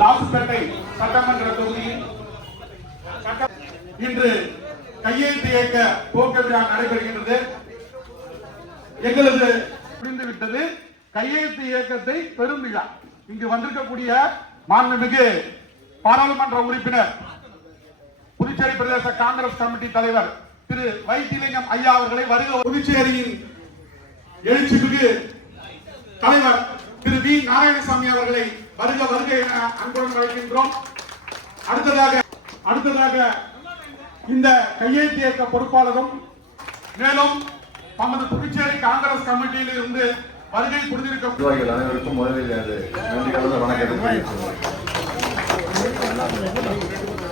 லாஸ்பேட்டை சட்டமன்ற தொகுதியில் இன்று கையெழுத்து இயக்க துவக்க விழா நடைபெறுகின்றது. எங்களது புரிந்துவிட்டது கையெழுத்து இயக்கத்தை பெரும் விழா. இங்கு வந்திருக்கக்கூடிய மாண்புமிகு பாராளுமன்ற உறுப்பினர் புதுச்சேரி பிரதேச காங்கிரஸ் கமிட்டி தலைவர் திரு வைத்திலிங்கம் ஐயா அவர்களை வருக புதுச்சேரியின் எழுச்சிமிகு தலைவர் திரு வி. நாராயணசாமி அவர்களை வருக வருக என அன்புடன் அழைக்கின்றோம். அடுத்ததாக அடுத்ததாக இந்த கையெழுத்து இயக்க பொறுப்பாளரும் மேலும் நமது புதுச்சேரி காங்கிரஸ் கமிட்டியில் இருந்து வருகை புரிந்திருக்க நிர்வாகிகள் அனைவருக்கும் முதலில் அது நன்றி கலந்த வணக்கத்தை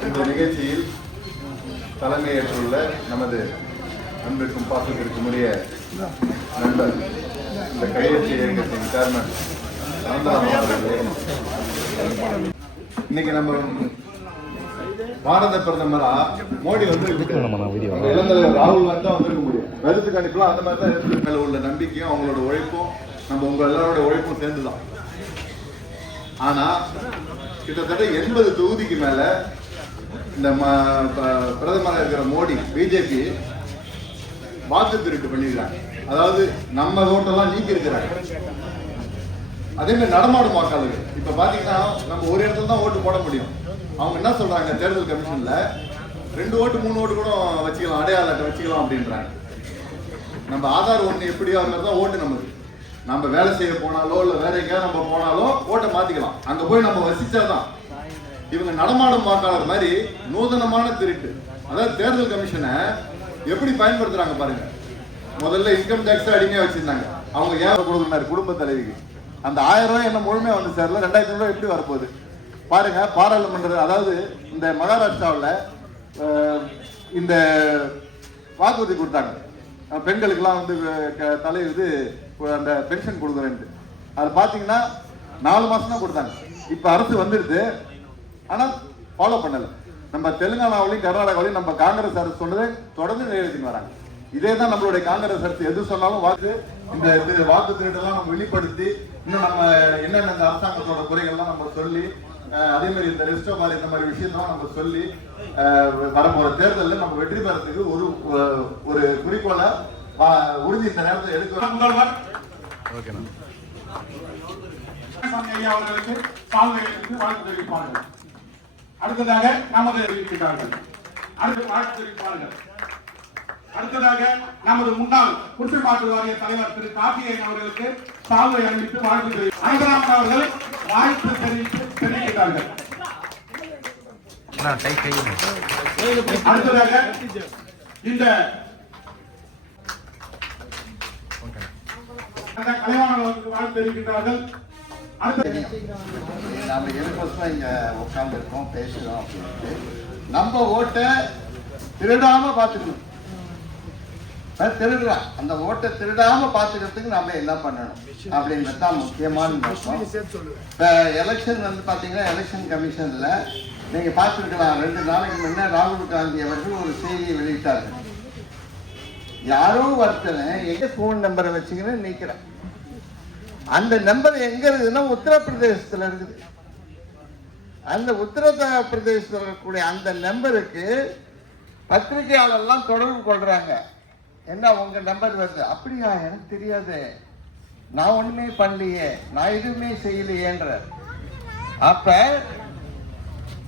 இந்த நிகழ்ச்சியில் தலைமையேற்றுள்ள நமது அன்பிற்கும் பாசத்திற்கும் உரிய நண்பர் இந்த கையெழுத்து இயக்கத்தின் சேர்மன் இன்னைக்கு நம்ம பாரத பிரதமரா மோடி வந்து இளந்தலைவர் ராகுல் காந்தி தான் வந்திருக்க முடியும். கருத்து கணிப்புலாம் அந்த மாதிரி தான் இருக்கு. மேல உள்ள நம்பிக்கையும் அவங்களோட உழைப்பும் நம்ம உங்க எல்லாரோட உழைப்பும் சேர்ந்துதான். ஆனா கிட்டத்தட்ட எண்பது தொகுதிக்கு மேல இந்த ம- ப- இருக்கிற மோடி பிஜேபி வாக்கு திருட்டு பண்ணிருக்காங்க. அதாவது நம்ம ஓட்டெல்லாம் நீக்கி இருக்கிறாங்க. அதே மாதிரி நடமாடும் வாக்காளர்கள். இப்ப பாத்தீங்கன்னா நம்ம ஒரு இடத்துல தான் ஓட்டு போட முடியும். அவங்க என்ன சொல்றாங்க? தேர்தல் கமிஷன்ல ரெண்டு ஓட்டு மூணு ஓட்டு கூட வச்சுக்கலாம் அடையாள அட்டை வச்சுக்கலாம் அப்படின்றாங்க. நம்ம ஆதார் ஒண்ணு எப்படியோ அது தான் ஓட்டு நமக்கு நம்ம வேலை செய்ய போனாலோ இல்ல வேற எங்கேயாவது நம்ம போனாலோ ஓட்டை மாத்திக்கலாம். அங்க போய் நம்ம வசிச்சாதான். இவங்க நடமாடும் வாக்காளர் மாதிரி நூதனமான திருட்டு. அதாவது தேர்தல் கமிஷனை எப்படி பயன்படுத்துறாங்க பாருங்க. முதல்ல இன்கம் டேக்ஸ் அடிமையா வச்சிருந்தாங்க. அவங்க ஏன் கொடுக்குறாரு குடும்ப தலைவிக்கு. அந்த ஆயிரம் ரூபாய் என்ன முழுமையா வந்து சேரல? ரெண்டாயிரத்தி ரூபாய் எப்படி வரப்போகுது? பாருங்க பாராளுமன்ற அதாவது இந்த மகாராஷ்டிராவில் இந்த வாக்குறுதி கொடுத்தாங்க. பெண்களுக்கெல்லாம் வந்து க- தலை இது அந்த பென்ஷன் கொடுக்குறேன்ட்டு. அது பார்த்தீங்கன்னா நாலு மாதம் தான் கொடுத்தாங்க. இப்போ அரசு வந்துடுது. ஆனால் ஃபாலோ பண்ணலை. நம்ம தெலுங்கானாவிலையும் கர்நாடகாவிலையும் நம்ம காங்கிரஸ் அரசு சொன்னதை தொடர்ந்து நிறைவேற்றின்னு வராங்க. இதே தான் நம்மளுடைய காங்கிரஸ் அரசு எது சொன்னாலும் வாக்கு இந்த இது வாக்கு திருட்டெல்லாம் நம்ம வெளிப்படுத்தி இன்னும் நம்ம என்னென்ன இந்த அரசாங்கத்தோட குறைகள்லாம் நம்ம சொல்லி அதே மாதிரி இந்த ரெஸ்டோ மாதிரி இந்த மாதிரி விஷயத்தெல்லாம் நம்ம சொல்லி வரப்போற தேர்தலில் நம்ம வெற்றி பெறத்துக்கு ஒரு ஒரு குறிக்கோளை உறுதி இந்த நேரத்தில் எடுக்க முதல்வர் அவர்களுக்கு சால்வை அளித்து வாழ்த்து தெரிவிப்பார்கள். அடுத்ததாக நமது தெரிவிக்கிறார்கள் அடுத்து வாழ்த்து தெரிவிப்பார்கள். அடுத்ததாக நமது முன்னாள் குடிசை மாற்று வாரிய தலைவர் திரு கார்த்திகேயன் அவர்களுக்கு சால்வை அணிவித்து வாழ்த்து தெரிவி அனந்தராமன் அவர்கள் வாழ்த்து தெரிவித்து தெரிவிக்கிறார்கள். அடுத்ததாக இந்த கலைவாணர்களுக்கு வாழ்த்து தெரிவிக்கின்றார்கள். அடுத்த நாம எதுக்கோசம் இங்க உட்கார்ந்து இருக்கோம் பேசுறோம் அப்படின்ட்டு. நம்ம ஓட்டை திருடாம பார்த்துக்கணும். அது திருடுறான் அந்த ஓட்டை திருடாம பார்த்துக்கிறதுக்கு நாம என்ன பண்ணணும்? அப்படின்றது தான் முக்கியமான நோக்கம். இப்போ எலெக்ஷன் வந்து பார்த்தீங்கன்னா எலெக்ஷன் கமிஷன்ல நீங்க பார்த்துருக்கலாம். ரெண்டு நாளைக்கு முன்னே ராகுல் காந்தி அவர்கள் ஒரு செய்தியை வெளியிட்டார்கள். யாரோ ஒருத்தனை எங்க ஃபோன் நம்பரை வச்சுக்கின்னு நிற்கிறேன் அந்த நம்பர் எங்க இருக்குதுன்னா உத்தரப்பிரதேசத்துல இருக்குது. அந்த உத்தரப்பிரதேசத்தில் இருக்கக்கூடிய அந்த நம்பருக்கு பத்திரிகையாளர்லாம் தொடர்பு கொள்றாங்க. என்ன உங்க நம்பர் வருது? அப்படியா எனக்கு தெரியாது. நான் ஒண்ணுமே பண்ணலையே. நான் எதுவுமே செய்யலையேன்ற. அப்ப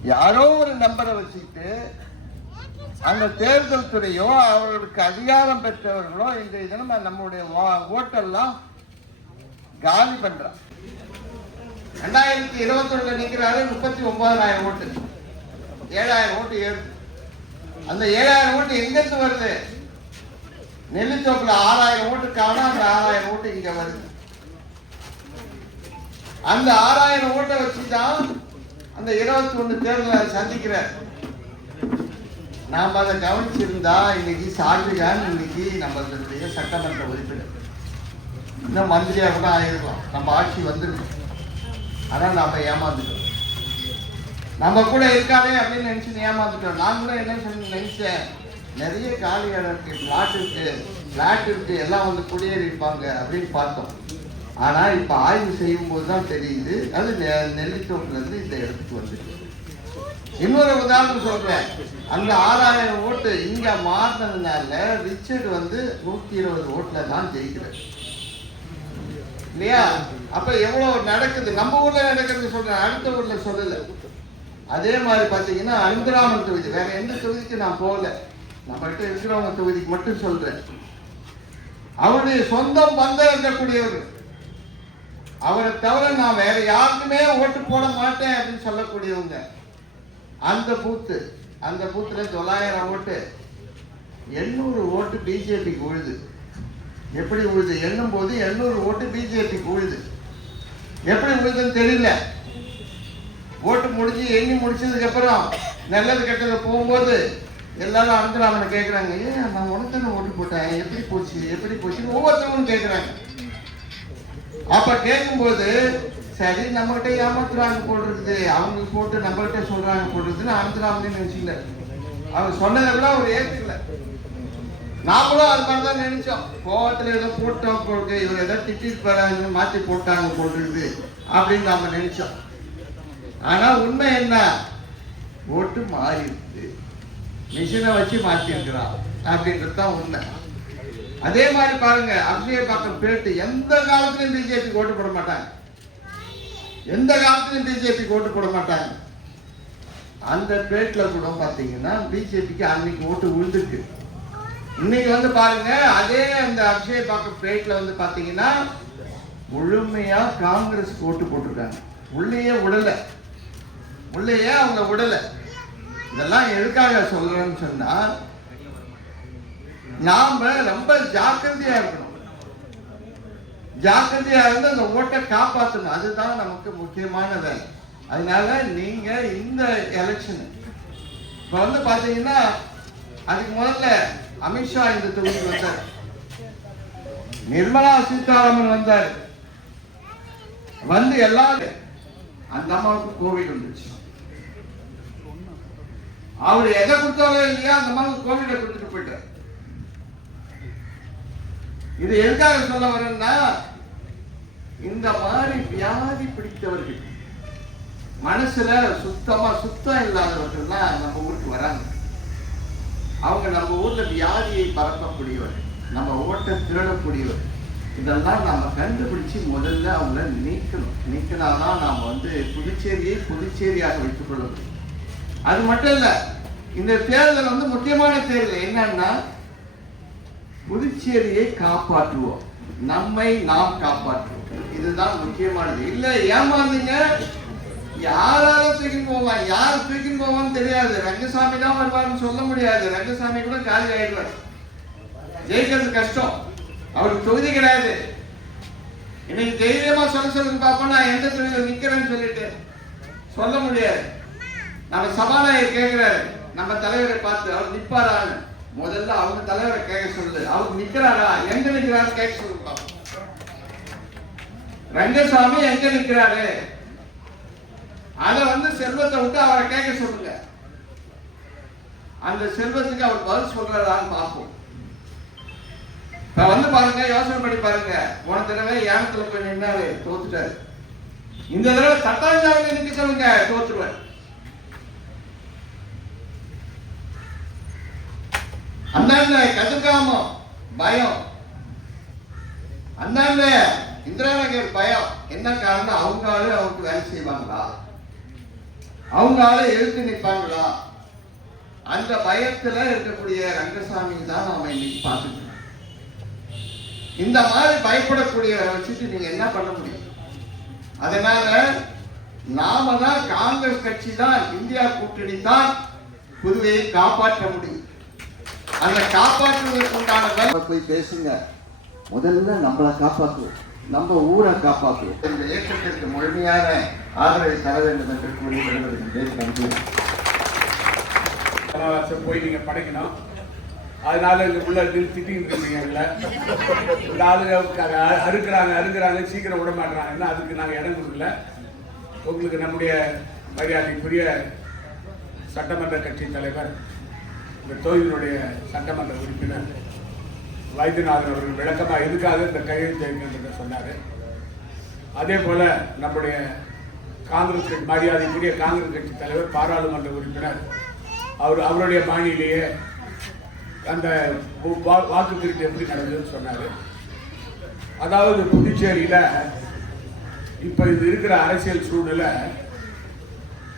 யாரோ ஒரு நம்பரை வச்சுக்கிட்டு அந்த தேர்தல் துறையோ அவர்களுக்கு அதிகாரம் பெற்றவர்களோ இன்றைய தினம் நம்முடைய ஓட்டெல்லாம் காலி பண்றான் ரெண்டாயிரத்தி இருபத்தி ஒண்ணுல நிக்கிறாரு முப்பத்தி ஒன்பதாயிரம் ஓட்டு. ஏழாயிரம் ஓட்டு ஏறுது. அந்த ஏழாயிரம் ஓட்டு எங்கிருந்து வருது? நெல்லித்தோப்புல ஆறாயிரம் ஓட்டு காணும் அந்த ஆறாயிரம் ஓட்டு இங்க வருது. அந்த ஆறாயிரம் ஓட்டை வச்சுதான் அந்த இருபத்தி ஒண்ணு தேர்தலை சந்திக்கிறார். நாம் அதை கவனிச்சிருந்தா இன்னைக்கு ஷாஜகான் இன்னைக்கு நம்மளுடைய சட்டமன்ற உறுப்பினர். இன்னும் மந்திரியாக கூட ஆயிருக்கலாம். நம்ம ஆட்சி வந்துருக்கோம். ஆனால் நாம் ஏமாந்துட்டோம். நம்ம கூட இருக்காதே அப்படின்னு நினச்சி ஏமாந்துட்டோம். நான் கூட என்ன சொல்லி நினச்சேன். நிறைய காலி இடம் இருக்கு பிளாட் இருக்கு பிளாட் இருக்கு எல்லாம் வந்து குடியேறி இருப்பாங்க அப்படின்னு பார்த்தோம். ஆனால் இப்போ ஆய்வு செய்யும் போது தான் தெரியுது. அது நெ- இந்த இடத்துக்கு வந்துருக்கு. இன்னொரு உதாரணம் சொல்றேன். அங்க ஆறாயிரம் ஓட்டு இங்க மாறினதுனால ரிச்சர்ட் வந்து நூத்தி இருபது ஓட்டுல தான் ஜெயிக்கிறார். இல்லையா? அப்ப எவ்வளவு நடக்குது? நம்ம ஊர்ல நடக்கிறது சொல்றேன். அடுத்த ஊர்ல சொல்லல. அதே மாதிரி பாத்தீங்கன்னா அன்பராமன் தொகுதி. வேற எந்த தொகுதிக்கு நான் போகல. நம்மகிட்ட இருக்கிறவங்க தொகுதிக்கு மட்டும் சொல்றேன். அவருடைய சொந்தம் பந்தம் இருக்கக்கூடியவர். அவரை தவிர நான் வேற யாருக்குமே ஓட்டு போட மாட்டேன் அப்படின்னு சொல்லக்கூடியவங்க. அந்த பூத்து அந்த பூத்துல தொள்ளாயிரம் ஓட்டு. எண்ணூறு ஓட்டு பிஜேபிக்கு உழுது. எப்படி உழுது? எண்ணும் போது எண்ணூறு ஓட்டு பிஜேபிக்கு உழுது. எப்படி உழுதுன்னு தெரியல. ஓட்டு முடிஞ்சு எண்ணி முடிச்சதுக்கு அப்புறம் நல்லது கெட்டது போகும்போது எல்லாரும் அவனை கேட்குறாங்க ஏன் நான் உனக்கு ஓட்டு போட்டேன். எப்படி போச்சு? எப்படி போச்சுன்னு ஒவ்வொருத்தவங்களும் கேட்குறாங்க அப்ப கேட்கும்போது சரி நம்மகிட்ட ஏமாத்துறாங்க போடுறது அவங்க போட்டு நம்மகிட்ட சொல்றாங்க போடுறதுன்னு இருக்குதுன்னு அனுப்புறாங்கன்னு நினைச்சுக்கல அவங்க சொன்னதை விட அவர் ஏத்துக்கல. நாமளும் அது மாதிரி தான் நினைச்சோம். கோவத்துல ஏதோ போட்டோம் போட்டு இவர் ஏதோ திட்டிட்டு போறாங்க மாத்தி போட்டாங்க போடுறது அப்படின்னு நாம நினைச்சோம். ஆனா உண்மை என்ன? ஓட்டு மாறிடுது. மிஷினை வச்சு மாத்தி இருக்கிறான் அப்படின்றது தான் உண்மை. அதே மாதிரி பாருங்க அக்ஷய பக்கம் பேட்டு எந்த காலத்திலும் பிஜேபி ஓட்டு போட மாட்டாங்க. எந்த காலத்திலும் பிஜேபி ஓட்டு போட மாட்டாங்க. அந்த பேட்டில் கூட பார்த்தீங்கன்னா பிஜேபிக்கு அன்னைக்கு ஓட்டு விழுந்துருக்கு. இன்னைக்கு வந்து பாருங்க அதே அந்த அக்ஷய பார்க்க பேட்டில் வந்து பார்த்தீங்கன்னா முழுமையாக காங்கிரஸ் ஓட்டு போட்டிருக்காங்க. உள்ளேயே விடலை. உள்ளேயே அவங்க விடலை. இதெல்லாம் எதுக்காக சொல்கிறேன்னு சொன்னால் நாம் ரொம்ப ஜாக்கிரதையாக இருக்கணும். ஜாக்கிரதையா இருந்து அந்த ஓட்டை காப்பாற்றணும் அதுதான் நமக்கு முக்கியமான வேலை. அதனால நீங்க இந்த எலெக்ஷன் இப்ப வந்து பாத்தீங்கன்னா அதுக்கு முதல்ல அமித்ஷா இந்த தொகுதிக்கு வந்தார். நிர்மலா சீதாராமன் வந்தார். வந்து எல்லாரும் அந்த அம்மாவுக்கு கோவிட் வந்துச்சு. அவர் எதை கொடுத்தாலும் இல்லையா அந்த அம்மாவுக்கு கோவிட கொடுத்துட்டு போயிட்டார். இது எதுக்காக சொல்ல வரேன்னா இந்த மாதிரி வியாதி பிடித்தவர்கள் மனசுல சுத்தமா சுத்தம் இல்லாதவர்கள்லாம் நம்ம ஊருக்கு வராங்க. அவங்க நம்ம ஊர்ல வியாதியை பரப்பக்கூடியவர் நம்ம ஓட்ட திருடக்கூடியவர் இதெல்லாம் நாம கண்டுபிடிச்சு முதல்ல அவங்கள நீக்கணும். நீக்கினாதான் நாம வந்து புதுச்சேரியை புதுச்சேரியாக வைத்துக் கொள்ள முடியும். அது மட்டும் இல்ல இந்த தேர்தல் வந்து முக்கியமான தேர்தல். என்னன்னா புதுச்சேரியை காப்பாற்றுவோம். நம்மை நாம் காப்பாற்றுவோம். இதுதான் முக்கியமானது. இல்ல ஏமாந்தீங்க. யாரால தூக்கின்னு போவான்? யார் தூக்கின்னு போவான்னு தெரியாது. ரங்கசாமி தான் வருவார்னு சொல்ல முடியாது. ரங்கசாமி கூட காலி ஆயிடுவார். ஜெயிக்கிறது கஷ்டம். அவருக்கு தொகுதி கிடையாது. இன்னைக்கு தைரியமா சொல்ல சொல்லுங்க பாப்போம். நான் எந்த தொகுதியில் நிக்கிறேன்னு சொல்லிட்டு சொல்ல முடியாது. நம்ம சபாநாயகர் கேட்கிறாரு நம்ம தலைவரை பார்த்து அவர் நிப்பாரான்னு. முதல்ல அவங்க தலைவரை கேட்க சொல்லு. அவர் நிக்கிறாரா? எங்க நிக்கிறாரு? கேட்க சொல்லு ரங்கசாமி எங்க நிக்கிறாரு? அத வந்து செல்வத்தை விட்டு அவரை கேட்க சொல்லுங்க. அந்த செல்வத்துக்கு அவர் பதில் சொல்றாரான்னு பார்ப்போம் இப்ப வந்து பாருங்க யோசனை பண்ணி பாருங்க. போன தடவை யானத்துல போய் நின்னாரு தோத்துட்டாரு. இந்த தடவை தட்டாஞ்சாவில நிக்க சொல்லுங்க தோத்துருவார். அந்தாண்ட கதிர்காமம் பயம். அந்தாண்ட இந்திரா நகர் பயம். என்ன காரணம்? அவங்க ஆளு அவருக்கு வேலை செய்வாங்களா? அவங்க ஆளு எழுத்து நிற்பாங்களா? அந்த பயத்துல இருக்கக்கூடிய ரங்கசாமி தான் நாம இன்னைக்கு பார்த்துட்டு இந்த மாதிரி பயப்படக்கூடியவரை வச்சுட்டு நீங்க என்ன பண்ண முடியும்? அதனால நாம தான் காங்கிரஸ் கட்சி தான் இந்தியா கூட்டணி தான் புதுவையை காப்பாற்ற முடியும். அந்த காப்பாற்றுவதற்கு உண்டான போய் பேசுங்க. முதல்ல நம்மளை காப்பாற்றுவோம் நம்ம ஊரை காப்பாற்றுவோம் இந்த இயக்கத்திற்கு முழுமையான ஆதரவை தர வேண்டும் என்று கூறி விடுவதற்கு நன்றி. போய் நீங்க படைக்கணும். அதனால இந்த உள்ள திட்டிட்டு இருக்கீங்க எங்களை. இந்த ஆளுங்க அ- அறுக்குறாங்க அறுக்குறாங்க சீக்கிரம் விட மாட்டாங்கன்னா அதுக்கு நாங்க இடம் கொடுக்கல. உங்களுக்கு நம்முடைய மரியாதைக்குரிய சட்டமன்ற கட்சி தலைவர் இந்த தொகுதியினுடைய சட்டமன்ற உறுப்பினர் வைத்தியநாதன் அவர்கள் விளக்கமாக எதுக்காக இந்த கையெழுத்து சொன்னார். அதே போல நம்முடைய காங்கிரஸ் கட்சி மரியாதைக்குரிய காங்கிரஸ் கட்சி தலைவர் பாராளுமன்ற உறுப்பினர் அவர் அவருடைய பாணியிலேயே அந்த வா- வாக்கு திருட்டு எப்படி நடந்ததுன்னு சொன்னார். அதாவது புதுச்சேரியில் இப்போ இது இருக்கிற அரசியல் சூழ்நிலை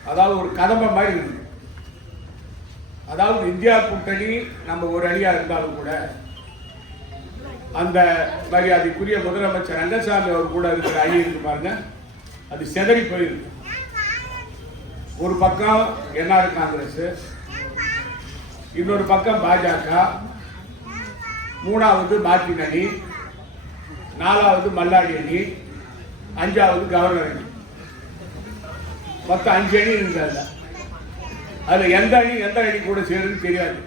அதாவது ஒரு கதம்பை மாதிரி அதாவது இந்தியா கூட்டணி நம்ம ஒரு அணியா இருந்தாலும் கூட அந்த மரியாதைக்குரிய முதலமைச்சர் ரங்கசாமி அவர் கூட இருக்கிற அணி இருக்கு பாருங்க. அது செதறி போயிருக்கு. ஒரு பக்கம் என்ஆர் காங்கிரஸ் இன்னொரு பக்கம் பாஜக மூணாவது மார்டின் அணி நாலாவது மல்லாடி அணி அஞ்சாவது கவர்னர் அணி. மொத்தம் அஞ்சு அணி இருந்தது அதில் எந்த அணி எந்த அணி கூட சேருன்னு தெரியாது.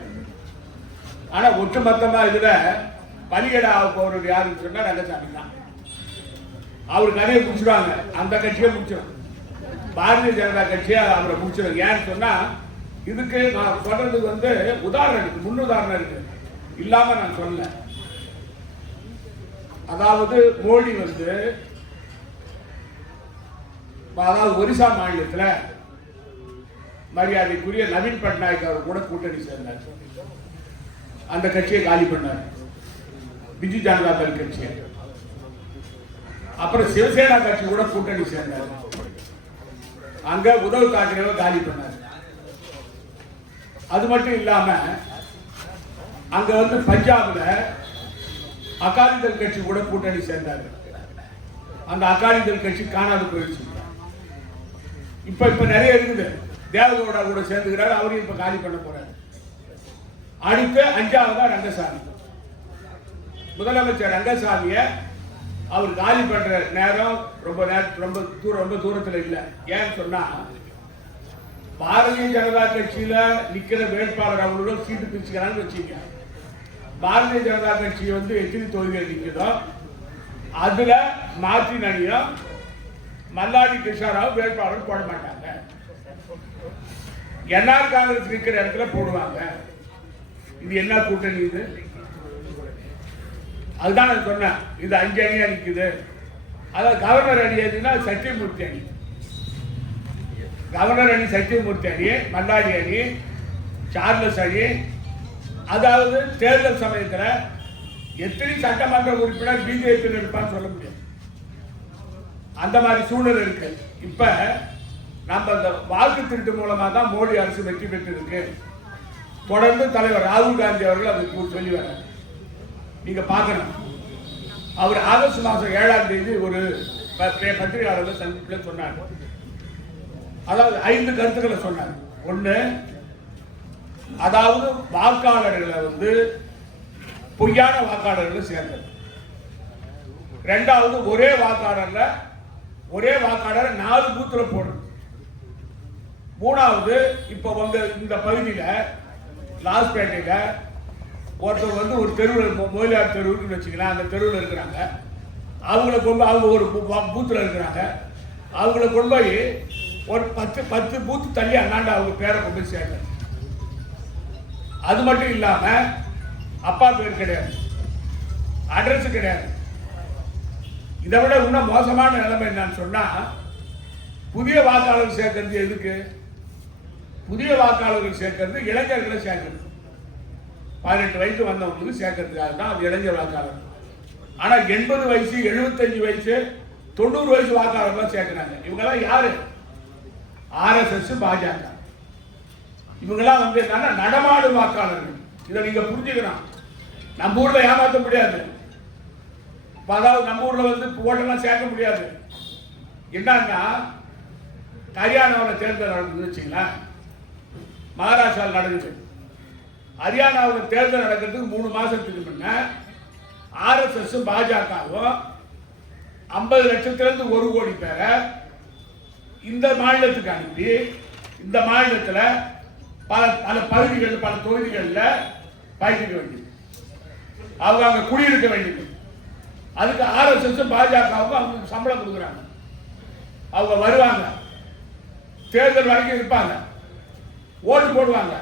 ஆனால் ஒட்டுமொத்தமாக இதில் பலிகடை ஆக போறது யாருன்னு சொன்னால் ரங்கசாமி தான். அவர் கதையை முடிச்சிடுவாங்க. அந்த கட்சியை முடிச்சிடும். பாரதிய ஜனதா கட்சியை அவரை முடிச்சிடும். ஏன்னு சொன்னால் இதுக்கு நான் சொல்றதுக்கு வந்து உதாரணம் இருக்கு முன்னுதாரணம் இருக்கு. இல்லாம நான் சொல்ல அதாவது மோடி வந்து அதாவது ஒரிசா மாநிலத்தில் மரியாதைக்குரிய நவீன் பட்நாயக் அவர் கூட கூட்டணி சேர்ந்தார். அந்த கட்சியை காலி பண்ணார். பிஜு ஜனதா தள் கட்சியை. அப்புறம் சிவசேனா கட்சி கூட கூட்டணி சேர்ந்தார். அங்க உதவு தாக்கரேவை காலி பண்ணார். அது மட்டும் இல்லாம அங்க வந்து பஞ்சாப்ல அகாலிதள் கட்சி கூட கூட்டணி சேர்ந்தார். அந்த அகாலிதள் கட்சி காணாது போயிடுச்சு. இப்ப இப்ப நிறைய இருக்குது. தேவகவுடா கூட சேர்ந்துக்கிறாரு அவரையும் இப்ப காலி பண்ண போறாரு. அடுத்து அஞ்சாவதா ரங்கசாமி. முதலமைச்சர் ரங்கசாமிய அவர் காலி பண்ற நேரம் ரொம்ப நேரம் ரொம்ப தூரம் ரொம்ப தூரத்தில் இல்லை. ஏன்னு சொன்னா பாரதிய ஜனதா கட்சியில நிக்கிற வேட்பாளர் அவங்களோட சீட்டு பிரிச்சுக்கிறான்னு வச்சுக்க பாரதிய ஜனதா கட்சி வந்து எத்தனை தொகுதிகள் நிற்கிறதோ அதுல மாற்றி அணியும் மல்லாடி கிருஷ்ணாராவ் வேட்பாளர் போட மாட்டாங்க. என்ஆர் காங்கிரஸ் இருக்கிற இடத்துல போடுவாங்க. இது என்ன கூட்டணி இது? அதுதான் நான் சொன்னேன். இது அஞ்சு அணியா நிற்குது அதாவது கவர்னர் அணி எதுனா சத்தியமூர்த்தி அணி. கவர்னர் அணி சத்தியமூர்த்தி அணி மல்லாடி அணி சார்லஸ் அணி. அதாவது தேர்தல் சமயத்தில் எத்தனை சட்டமன்ற உறுப்பினர் பிஜேபி இருப்பான்னு சொல்ல முடியாது. அந்த மாதிரி சூழல் இருக்கு. இப்போ நம்ம இந்த வாக்கு திருட்டு மூலமாக தான் மோடி அரசு வெற்றி பெற்றிருக்கு. தொடர்ந்து தலைவர் ராகுல் காந்தி அவர்கள் அதுக்கு சொல்லி வர்றாரு. நீங்க பார்க்கணும். அவர் ஆகஸ்ட் மாதம் ஏழாம் தேதி ஒரு பத்திரிகையாளர்கள் சந்திப்பில் சொன்னார். அதாவது ஐந்து கருத்துக்களை சொன்னார். ஒன்று அதாவது வாக்காளர்களை வந்து பொய்யான வாக்காளர்களை சேர்ந்தது. ரெண்டாவது ஒரே வாக்காளர்ல ஒரே வாக்காளர் நாலு பூத்துல போடுறது மூணாவது இப்போ உங்க இந்த பகுதியில் லாஸ்பேட்டையில் ஒருத்தர் வந்து ஒரு தெருவில் மொயிலார் தெருவுன்னு வச்சுக்கலாம் அந்த தெருவில் இருக்கிறாங்க. அவங்கள கொண்டு அவங்க ஒரு பூத்தில் இருக்கிறாங்க. அவங்கள கொண்டு போய் ஒரு பத்து பத்து பூத்து தள்ளி அண்ணாண்டு அவங்க பேரை கொண்டு போய் சேர்க்க அது மட்டும் இல்லாம அப்பா பேர் கிடையாது. அட்ரஸ் கிடையாது. இதை விட இன்னும் மோசமான நிலைமை என்னன்னு சொன்னா புதிய வாக்காளர் சேர்க்கறது எதுக்கு? புதிய வாக்காளர்கள் சேர்க்கறது இளைஞர்களை சேர்க்கறது. பதினெட்டு வயசு வந்தவங்களுக்கு சேர்க்கறதுக்காக தான் அது இளைஞர் வாக்காளர். ஆனால் எண்பது வயசு எழுபத்தஞ்சு வயசு தொண்ணூறு வயசு வாக்காளர்கள் சேர்க்கிறாங்க. இவங்கெல்லாம் யாரு? ஆர்எஸ்எஸ் பாஜக. இவங்கெல்லாம் வந்து என்னன்னா நடமாடும் வாக்காளர்கள். இதை நீங்க புரிஞ்சுக்கணும். நம்ம ஊர்ல ஏமாத்த முடியாது. அதாவது நம்ம ஊர்ல வந்து ஓட்டெல்லாம் சேர்க்க முடியாது. என்னன்னா ஹரியானாவில் தேர்தல் நடந்தது மகாராஷ்டிராவில் நடக்குது. ஹரியானாவில் தேர்தல் நடக்கிறதுக்கு மூணு மாசத்துக்கு முன்ன ஆர்எஸ்எஸ் பாஜகவும் ஐம்பது லட்சத்திலிருந்து ஒரு கோடி பேரை இந்த மாநிலத்துக்கு அனுப்பி இந்த மாநிலத்தில் பல பல பகுதிகள் பல தொகுதிகளில் பயணிக்க வேண்டியது. அவங்க அங்கே குடியிருக்க வேண்டியது. அதுக்கு ஆர்எஸ்எஸ் பாஜகவும் அவங்களுக்கு சம்பளம் கொடுக்குறாங்க. அவங்க வருவாங்க. தேர்தல் வரைக்கும் இருப்பாங்க. ஓட்டு போடுவாங்க.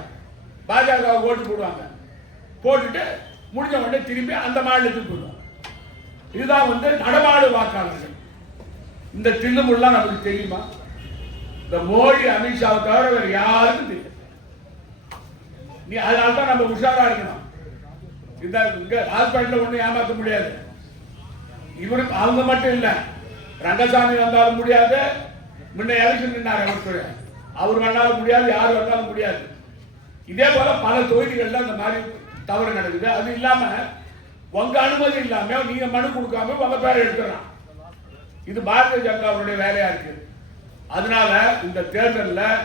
பாஜக ஓட்டு போடுவாங்க. போட்டுட்டு முடிஞ்ச உடனே திரும்பி அந்த மாநிலத்துக்கு போயிடுவாங்க. இதுதான் வந்து நடமாடு வாக்காளர்கள். இந்த தில்லுமுள்ளா நமக்கு தெரியுமா? இந்த மோடி அமித்ஷாவை தவிர வேற யாருக்கும் தெரியும் நீ அதனால தான் நம்ம உஷாரா இருக்கணும். இந்த இங்க ஹாஸ்பிட்டல்ல ஒன்றும் ஏமாற்ற முடியாது. இவருக்கு அவங்க மட்டும் இல்லை. ரங்கசாமி வந்தாலும் முடியாது. முன்ன எலெக்ஷன் நின்னார் அவர் அவர் வந்தாலும் முடியாது யார் வந்தாலும் முடியாது. இதே போல பல தொகுதிகளில் அந்த மாதிரி தவறு நடக்குது. அது இல்லாம உங்க அனுமதி இல்லாம நீங்க மனு கொடுக்காம உங்க பேரை எடுத்துறான் இது பாரதிய ஜனதாவுடைய வேலையா இருக்கு. அதனால இந்த தேர்தலில்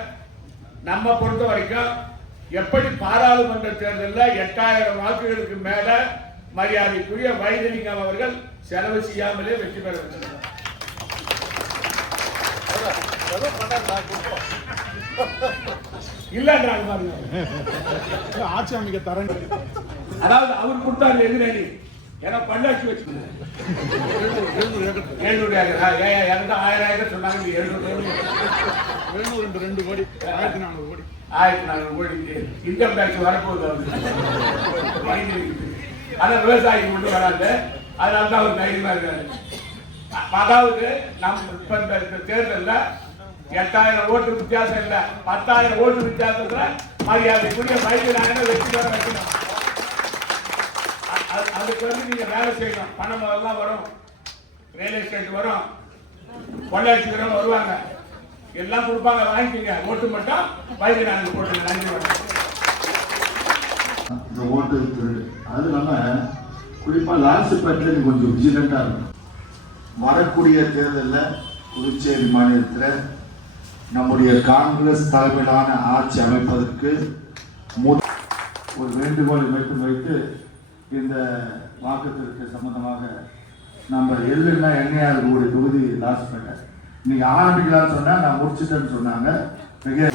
நம்ம பொறுத்த வரைக்கும் எப்படி பாராளுமன்ற தேர்தலில் எட்டாயிரம் வாக்குகளுக்கு மேல மரியாதைக்குரிய வைத்திலிங்கம் அவர்கள் செலவு செய்யாமலே வெற்றி பெற வச்சிருக்கார் இல்லன்றாங்க பாருங்க. ஆட்சி அமைக்க தரேன். அதாவது அவர் கொடுத்தாரு எதிரணி ஏன்னா பல்லாட்சி வச்சு எழுநூறு ஏக்கர். ஏன் ஆயிரம் ஏக்கர் சொன்னாங்க எழுநூறு எழுநூறு ரெண்டு ரெண்டு கோடி. ஆயிரத்தி நானூறு கோடி. ஆயிரத்தி நானூறு கோடிக்கு இன்கம் டேக்ஸ் வரப்போகுது. ஆனா விவசாயிக்கு மட்டும் வராது. அதனால தான் அவர் தைரியமா இருக்காரு. அதாவது நம்ம இப்ப இந்த தேர்தல்ல எட்டாயிரம் ஓட்டு வித்தியாசம் இல்ல. பத்தாயிரம் ஓட்டு வித்தியாசத்துல மரியாதைக்குரிய வைத்தியநாயகனை வெற்றி பெற வைக்கணும்? அது- அதுக்கு வந்து நீங்க வேலை செய்யணும். பணம் எல்லாம் வரும். ரியல் எஸ்டேட் வரும். கொள்ளாட்சிக்கிறவங்க வருவாங்க. எல்லாம் கொடுப்பாங்க வாங்கிக்கோங்க. ஓட்டு மட்டும் வைத்தியநாயகன் போட்டு நன்றி வணக்கம் இந்த ஓட்டு திருடு அது இல்லாமல் குறிப்பாக லாஸ்ட் நீ கொஞ்சம் விஜிலண்டாக இருக்கும் வரக்கூடிய தேர்தலில் புதுச்சேரி மாநிலத்தில் நம்முடைய காங்கிரஸ் தலைமையிலான ஆட்சி அமைப்பதற்கு ஒரு வேண்டுகோளை மட்டும் வைத்து இந்த வாக்குத்திற்கு சம்பந்தமாக நம்ம எள்ளுன்னா எண்ணெயாக இருக்கக்கூடிய தொகுதி பண்ணேன் நீங்க ஆரம்பிக்கலாம்னு சொன்னா நான் முடிச்சுட்டேன்னு சொன்னாங்க. மிக